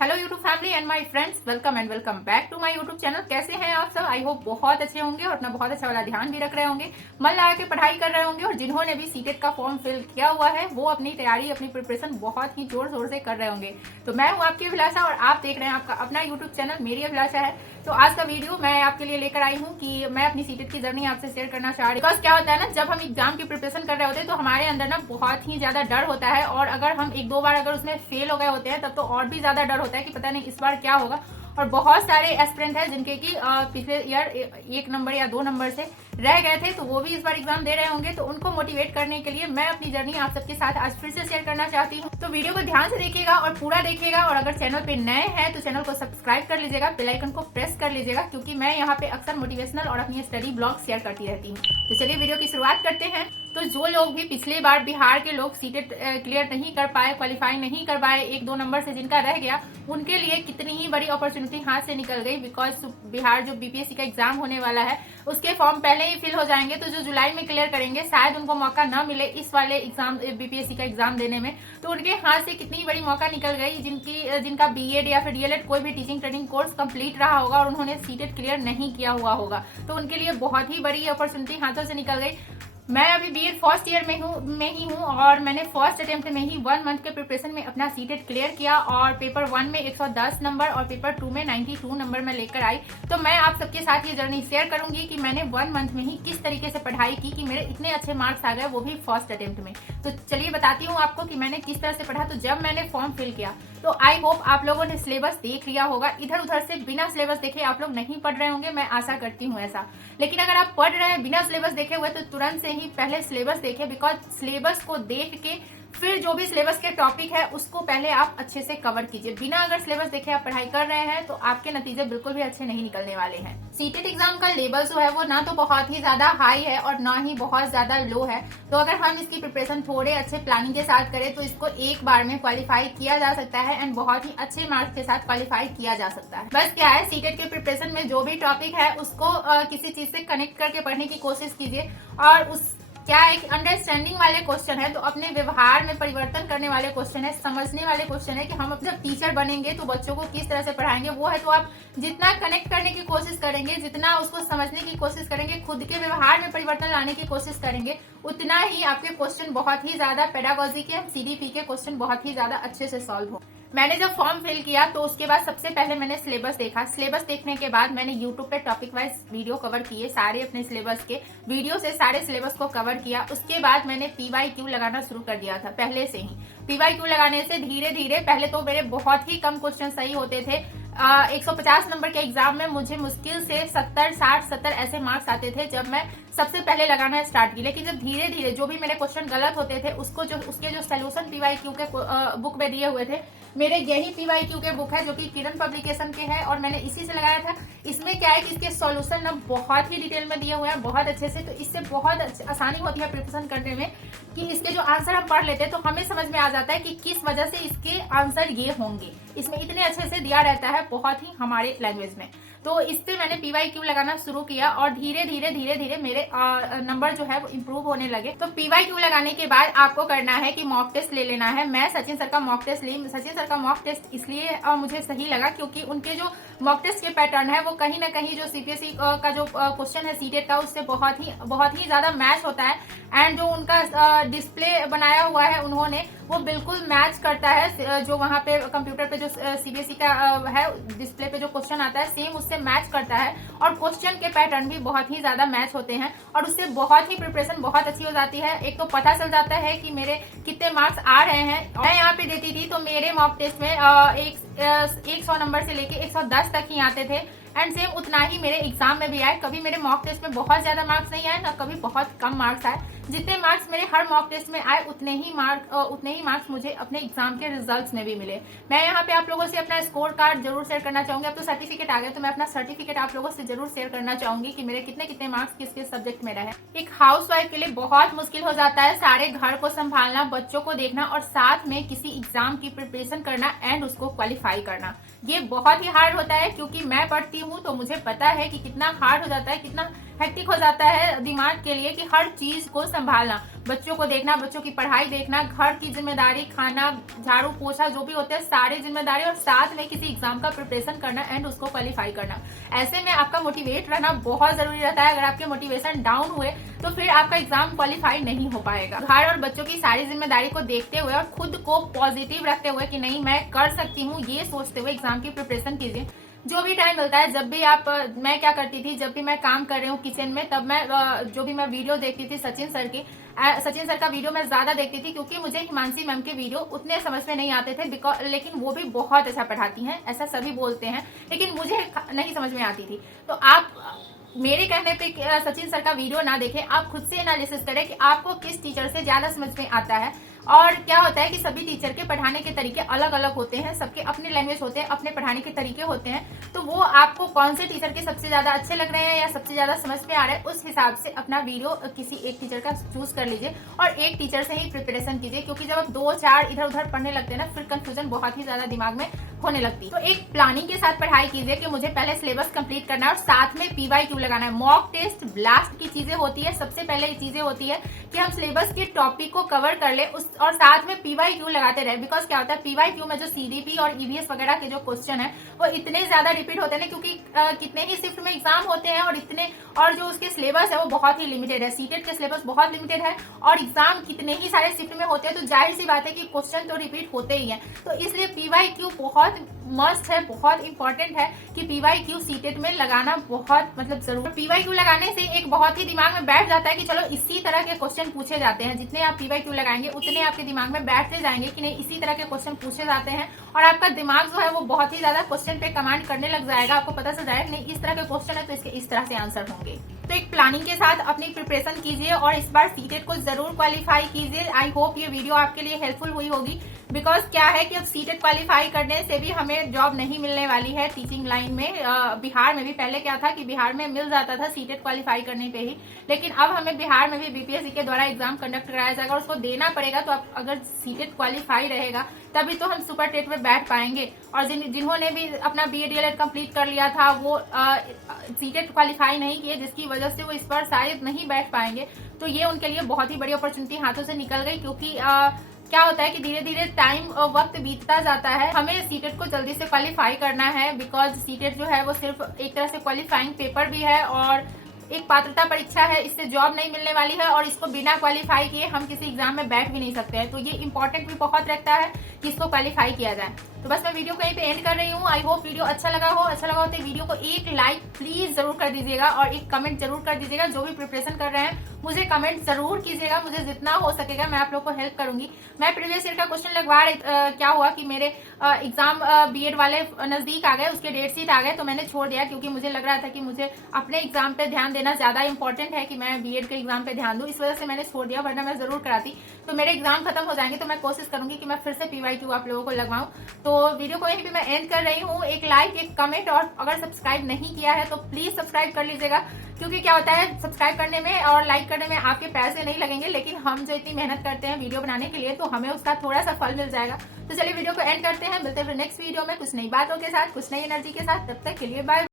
Hello YouTube family and my friends, welcome back to my YouTube channel. कैसे हैं आप सब? आई होप बहुत अच्छे होंगे और अपना बहुत अच्छा वाला ध्यान भी रख रहे होंगे, मन लगा के पढ़ाई कर रहे होंगे। और जिन्होंने भी सीटेट का फॉर्म फिल किया हुआ है वो अपनी तैयारी, अपनी प्रिपरेशन बहुत ही जोर शोर से कर रहे होंगे। तो मैं हूँ आपकी अभिलाषा और आप देख रहे हैं आपका अपना यूट्यूब चैनल मेरी अभिलाषा है। तो आज का वीडियो मैं आपके लिए लेकर आई हूँ कि मैं अपनी सीटेट की जर्नी आपसे शेयर करना चाह रही हूँ। बिकॉज क्या होता है ना, जब हम एग्जाम की प्रिपरेशन कर रहे होते हैं तो हमारे अंदर ना बहुत ही ज्यादा डर होता है, और अगर हम एक दो बार अगर उसमें फेल हो गए होते हैं तब तो और भी ज्यादा डर होता है कि पता नहीं इस बार क्या होगा। और बहुत सारे एस्पिरेंट हैं जिनके की पिछले ईयर 1 नंबर या 2 नंबर से रह गए थे, तो वो भी इस बार एग्जाम दे रहे होंगे। तो उनको मोटिवेट करने के लिए मैं अपनी जर्नी आप सबके साथ आज फिर से शेयर करना चाहती हूँ। तो वीडियो को ध्यान से देखिएगा और पूरा देखिएगा, और अगर चैनल पे नए हैं तो चैनल को सब्सक्राइब कर लीजिएगा, बेल आइकन को प्रेस कर लीजिएगा, क्योंकि मैं यहाँ पे अक्सर मोटिवेशनल और अपनी स्टडी ब्लॉग शेयर करती रहती हूँ। तो चलिए वीडियो की शुरुआत करते हैं। तो जो लोग भी पिछले बार बिहार के लोग सीटेट क्लियर नहीं कर पाए, क्वालिफाई नहीं कर पाए, 1-2 नंबर से जिनका रह गया, उनके लिए कितनी ही बड़ी अपॉर्चुनिटी हाथ से निकल गई। बिकॉज बिहार जो बीपीएससी का एग्जाम होने वाला है उसके फॉर्म पहले ही फिल हो जाएंगे, तो जो जुलाई में क्लियर करेंगे शायद उनको मौका न मिले इस वाले एग्जाम, बीपीएससी का एग्जाम देने में। तो उनके हाथ से कितनी बड़ी मौका निकल गई जिनका बीएड या फिर डीएलएड कोई भी टीचिंग ट्रेनिंग कोर्स कंप्लीट रहा होगा और उन्होंने सीटेट क्लियर नहीं किया हुआ होगा, तो उनके लिए बहुत ही बड़ी अपॉर्चुनिटी हाथों से निकल गई। मैं अभी बीएड फर्स्ट ईयर में ही हूँ और मैंने फर्स्ट अटेम्प्ट में ही 1 मंथ के प्रिपरेशन में अपना सीटेट क्लियर किया, और पेपर 1 में 110 नंबर और पेपर 2 में 92 नंबर में लेकर आई। तो मैं आप सबके साथ ये जर्नी शेयर करूंगी कि मैंने 1 मंथ में ही किस तरीके से पढ़ाई की कि मेरे इतने अच्छे मार्क्स आ गए, वो भी फर्स्ट अटेम्प्ट में। तो चलिए बताती हूँ आपको कि मैंने किस तरह से पढ़ा। तो जब मैंने फॉर्म फिल किया तो आई होप आप लोगों ने सिलेबस देख लिया होगा। इधर उधर से बिना सिलेबस देखे आप लोग नहीं पढ़ रहे होंगे, मैं आशा करती हूँ ऐसा। लेकिन अगर आप पढ़ रहे हैं बिना सिलेबस देखे हुए तो तुरंत से ही पहले सिलेबस देखें, बिकॉज सिलेबस को देख के फिर जो भी सिलेबस के टॉपिक है उसको पहले आप अच्छे से कवर कीजिए। बिना अगर सिलेबस देखे आप पढ़ाई कर रहे हैं तो आपके नतीजे बिल्कुल भी अच्छे नहीं निकलने वाले हैं। सीटेट एग्जाम का लेवल जो है वो ना तो बहुत ही ज्यादा हाई है और ना ही बहुत ज्यादा लो है। तो अगर हम इसकी प्रिपरेशन थोड़े अच्छे प्लानिंग के साथ करें तो इसको एक बार में क्वालिफाई किया जा सकता है, एंड बहुत ही अच्छे मार्क्स के साथ क्वालिफाई किया जा सकता है। बस क्या है, सीटेट के प्रिपरेशन में जो भी टॉपिक है उसको किसी चीज से कनेक्ट करके पढ़ने की कोशिश कीजिए, और उस क्या एक अंडरस्टैंडिंग वाले क्वेश्चन है, तो अपने व्यवहार में परिवर्तन करने वाले क्वेश्चन है, समझने वाले क्वेश्चन है कि हम जब टीचर बनेंगे तो बच्चों को किस तरह से पढ़ाएंगे। वो है तो आप जितना कनेक्ट करने की कोशिश करेंगे, जितना उसको समझने की कोशिश करेंगे, खुद के व्यवहार में परिवर्तन लाने की कोशिश करेंगे, उतना ही आपके क्वेश्चन बहुत ही ज्यादा पेडागॉजी के, सीडीपी के क्वेश्चन बहुत ही ज्यादा अच्छे से सॉल्व हो। मैंने जब फॉर्म फिल किया तो उसके बाद सबसे पहले मैंने सिलेबस देखा। सिलेबस देखने के बाद मैंने यूट्यूब पे टॉपिक वाइज वीडियो कवर किए, सारे अपने सिलेबस के वीडियो से सारे सिलेबस को कवर किया। उसके बाद मैंने PYQ लगाना शुरू कर दिया था पहले से ही। PYQ लगाने से धीरे धीरे, पहले तो मेरे बहुत ही कम क्वेश्चन सही होते थे। 150 नंबर के एग्जाम में मुझे मुश्किल से 70, 60, 70 ऐसे मार्क्स आते थे जब मैं सबसे पहले लगाना स्टार्ट की। लेकिन जब धीरे धीरे जो भी मेरे क्वेश्चन गलत होते थे उसके जो सोल्यूशन PYQ के बुक में दिए हुए थे, मेरे यही PYQ के बुक है जो कि किरण पब्लिकेशन के है, और मैंने इसी से लगाया था। इसमें क्या है कि इसके सॉल्यूशन ना बहुत ही डिटेल में दिए हुए हैं, बहुत अच्छे से। तो इससे बहुत आसानी होती है प्रिपरेशन करने में कि इसके जो आंसर हम पढ़ लेते हैं तो हमें समझ में आ जाता है कि किस वजह से इसके आंसर ये होंगे। इसमें इतने अच्छे से दिया रहता है, बहुत ही हमारे लैंग्वेज में। तो इससे मैंने PYQ लगाना शुरू किया और धीरे धीरे मेरे नंबर जो है वो इम्प्रूव होने लगे। तो PYQ लगाने के बाद आपको करना है कि मॉक टेस्ट ले लेना है। मैं सचिन सर का मॉक टेस्ट ली। सचिन सर का मॉक टेस्ट इसलिए मुझे सही लगा क्योंकि उनके जो मॉक टेस्ट के पैटर्न है वो कहीं ना कहीं जो सीपीएससी का जो क्वेश्चन है सीटेट का उससे बहुत ही ज्यादा मैच होता है, एंड जो उनका डिस्प्ले बनाया हुआ है उन्होंने वो बिल्कुल मैच करता है। जो वहां पे कंप्यूटर पे जो सीबीएसई का है डिस्प्ले पे जो क्वेश्चन आता है सेम उससे मैच करता है, और क्वेश्चन के पैटर्न भी बहुत ही ज्यादा मैच होते हैं, और उससे बहुत ही प्रिपरेशन बहुत अच्छी हो जाती है। एक तो पता चल जाता है कि मेरे कितने मार्क्स आ रहे हैं। मैं यहाँ पे देती थी तो मेरे मॉक टेस्ट में 100 नंबर से लेके 110 तक ही आते थे, एंड सेम उतना ही मेरे एग्जाम में भी आए। कभी मेरे मॉक टेस्ट में बहुत ज्यादा मार्क्स नहीं आए, ना कभी बहुत कम मार्क्स आए। जितने मार्क्स मेरे हर मॉक टेस्ट में आए उतने ही मार्क्स मुझे अपने एग्जाम के रिजल्ट्स में भी मिले। मैं यहाँ पे आप लोगों से अपना स्कोर कार्ड जरूर शेयर करना चाहूंगी। अब तो सर्टिफिकेट आ गए तो मैं अपना सर्टिफिकेट आप लोगों से जरूर शेयर करना चाहूंगी कि मेरे कितने मार्क्स किस किस सब्जेक्ट में रहे। एक हाउस वाइफ के लिए बहुत मुश्किल हो जाता है सारे घर को संभालना, बच्चों को देखना और साथ में किसी एग्जाम की प्रिपरेशन करना एंड उसको क्वालिफाई करना। ये बहुत ही हार्ड होता है, क्योंकि मैं पढ़ती हूँ तो मुझे पता है कि कितना हार्ड हो जाता है, कितना हेक्टिक हो जाता है दिमाग के लिए कि हर चीज को संभालना, बच्चों को देखना, बच्चों की पढ़ाई देखना, घर की जिम्मेदारी, खाना, झाड़ू पोछा जो भी होते हैं सारी जिम्मेदारी, और साथ में किसी एग्जाम का प्रिपरेशन करना एंड उसको क्वालिफाई करना। ऐसे में आपका मोटिवेट रहना बहुत जरूरी रहता है। अगर आपके मोटिवेशन डाउन हुए तो फिर आपका एग्जाम क्वालिफाई नहीं हो पाएगा। घर और बच्चों की सारी जिम्मेदारी को देखते हुए और खुद को पॉजिटिव रखते हुए कि नहीं मैं कर सकती हूँ, ये सोचते हुए एग्जाम की प्रिपरेशन कीजिए। जो भी टाइम मिलता है, जब भी आप, मैं क्या करती थी, जब भी मैं काम कर रही हूँ किचन में, तब मैं जो भी मैं वीडियो देखती थी सचिन सर की, सचिन सर का वीडियो मैं ज्यादा देखती थी क्योंकि मुझे हिमांशी मैम के वीडियो उतने समझ में नहीं आते थे, लेकिन वो भी बहुत अच्छा पढ़ाती हैं, ऐसा सभी बोलते हैं, लेकिन मुझे नहीं समझ में आती थी। तो आप मेरे कहने पे सचिन सर का वीडियो ना देखें, आप खुद से एनालिसिस करें कि आपको किस टीचर से ज्यादा समझ में आता है। और क्या होता है कि सभी टीचर के पढ़ाने के तरीके अलग अलग होते हैं, सबके अपने लैंग्वेज होते हैं, अपने पढ़ाने के तरीके होते हैं, तो वो आपको कौन से टीचर के सबसे ज्यादा अच्छे लग रहे हैं या सबसे ज्यादा समझ में आ रहा है, उस हिसाब से अपना वीडियो किसी एक टीचर का चूज कर लीजिए और एक टीचर से ही प्रिपरेशन कीजिए। क्योंकि जब आप 2-4 इधर उधर पढ़ने लगते हैं ना, फिर कंफ्यूजन बहुत ही ज्यादा दिमाग में होने लगती है। तो एक प्लानिंग के साथ पढ़ाई कीजिए कि मुझे पहले सिलेबस कंप्लीट करना है और साथ में PYQ लगाना है। मॉक टेस्ट, ब्लास्ट की चीजें होती है, सबसे पहले ये चीजें होती है कि हम सिलेबस के टॉपिक को कवर कर ले और साथ में PYQ लगाते रहे। बिकॉज क्या होता है, PYQ में जो CDP और EVS वगैरह के जो क्वेश्चन है वो इतने ज्यादा रिपीट होते हैं ना, क्योंकि कितने ही शिफ्ट में एग्जाम होते हैं और जो उसके सिलेबस है वो बहुत ही लिमिटेड है। सीटेट के सिलेबस बहुत लिमिटेड है और एग्जाम कितने ही सारे शिफ्ट में होते हैं, तो जाहिर सी बात है कि क्वेश्चन तो रिपीट होते ही है। तो इसलिए PYQ बहुत मस्ट है, बहुत इंपॉर्टेंट है कि PYQ सीटेट में लगाना बहुत जरूर। PYQ लगाने से एक बहुत ही दिमाग में बैठ जाता है कि चलो इसी तरह के क्वेश्चन पूछे जाते हैं। जितने आप PYQ लगाएंगे उतने आपके दिमाग में बैठते जाएंगे कि नहीं इसी तरह के क्वेश्चन पूछे जाते हैं, और आपका दिमाग जो है वो बहुत ही ज्यादा क्वेश्चन पे कमांड करने लग जाएगा। आपको पता चल जाएगा नहीं इस तरह के क्वेश्चन है तो इसके इस तरह से आंसर होंगे। तो एक प्लानिंग के साथ अपनी प्रिपरेशन कीजिए और इस बार सीटेट को जरूर क्वालिफाई कीजिए। आई होप ये वीडियो आपके लिए हेल्पफुल हुई होगी। बिकॉज क्या है कि अब सीटेट क्वालिफाई करने से भी हमें जॉब नहीं मिलने वाली है टीचिंग लाइन में। बिहार में भी पहले क्या था कि बिहार में मिल जाता था सीटेट क्वालिफाई करने पे ही, लेकिन अब हमें बिहार में भी BPSC के द्वारा एग्जाम कंडक्ट कराया जाएगा और उसको देना पड़ेगा। तो अब अगर सीटेट क्वालिफाई रहेगा तभी तो हम सुपर टेट में बैठ पाएंगे। और जिन्होंने भी अपना BA DLED कंप्लीट कर लिया था वो सीटेट क्वालिफाई नहीं किए, जिसकी वजह से वो इस बार शायद नहीं बैठ पाएंगे। तो ये उनके लिए बहुत ही बड़ी अपॉर्चुनिटी हाथों से निकल गई। क्योंकि क्या होता है कि धीरे धीरे टाइम वक्त बीतता जाता है, हमें सीटेट को जल्दी से क्वालिफाई करना है। बिकॉज सीटेट जो है वो सिर्फ एक तरह से क्वालिफाइंग पेपर भी है और एक पात्रता परीक्षा है, इससे जॉब नहीं मिलने वाली है और इसको बिना क्वालिफाई किए हम किसी एग्जाम में बैठ भी नहीं सकते हैं। तो ये इंपॉर्टेंट भी बहुत रखता है कि इसको क्वालिफाई किया जाए। तो बस मैं वीडियो कहीं पे एंड कर रही हूँ। आई होप वीडियो अच्छा लगा हो तो वीडियो को एक लाइक प्लीज जरूर कर दीजिएगा और एक कमेंट जरूर कर दीजिएगा। जो भी प्रिपरेशन कर रहे हैं मुझे कमेंट जरूर कीजिएगा, मुझे जितना हो सकेगा मैं आप लोग को हेल्प करूंगी। मैं प्रीवियस ईयर का क्वेश्चन लगवा क्या हुआ कि मेरे एग्जाम BEd वाले नजदीक आ गए, उसके डेट शीट आ गए, तो मैंने छोड़ दिया क्योंकि मुझे लग रहा था कि मुझे अपने एग्जाम पे ध्यान देना ज्यादा इंपॉर्टेंट है कि मैं BEd के एग्जाम पे ध्यान दूं। इस वजह से मैंने छोड़ दिया, वरना मैं जरूर कराती। तो मेरे एग्जाम खत्म हो जाएंगे तो मैं कोशिश करूंगी कि मैं फिर से PYQ आप लोगों को लगवाऊं। तो वीडियो को यहीं पे मैं एंड कर रही हूँ। एक लाइक, एक कमेंट, और अगर सब्सक्राइब नहीं किया है तो प्लीज सब्सक्राइब कर लीजिएगा। क्योंकि क्या होता है सब्सक्राइब करने में और लाइक करने में आपके पैसे नहीं लगेंगे, लेकिन हम जो इतनी मेहनत करते हैं वीडियो बनाने के लिए तो हमें उसका थोड़ा सा फल मिल जाएगा। तो चलिए वीडियो को एंड करते हैं, मिलते हैं फिर नेक्स्ट वीडियो में कुछ नई बातों के साथ, कुछ नई एनर्जी के साथ। तब तक के लिए बाय।